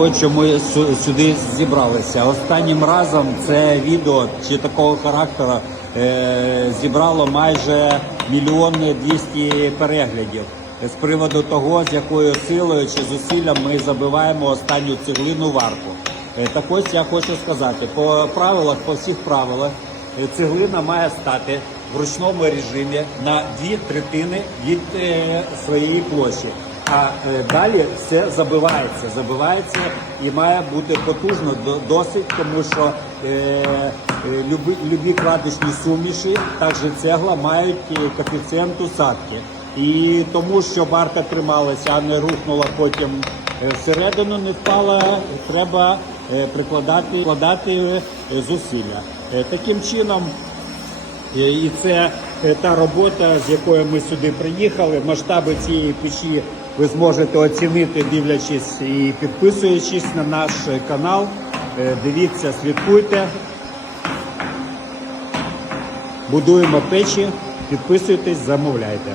того, що ми сюди зібралися. Останнім разом це відео чи такого характеру е, зібрало майже мільйон двісті переглядів з приводу того, з якою силою чи зусиллям ми забиваємо останню цеглину в арку. Е, Так ось я хочу сказати, по правилах, по всіх правилах, е, цеглина має стати в ручному режимі на дві третини від е, своєї площі. А е, далі все забивається, забивається і має бути потужно досить, тому що е, е, любі, любі кладочні суміші, також цегла мають е, коефіцієнт усадки. І тому, щоб арка трималася, а не рухнула потім всередину, не впала, треба прикладати, вкладати зусилля. Таким чином, І це та робота, з якою ми сюди приїхали. Масштаби цієї печі ви зможете оцінити, дивлячись і підписуючись на наш канал. Е, Дивіться, слідкуйте. Будуємо печі, підписуйтесь, замовляйте.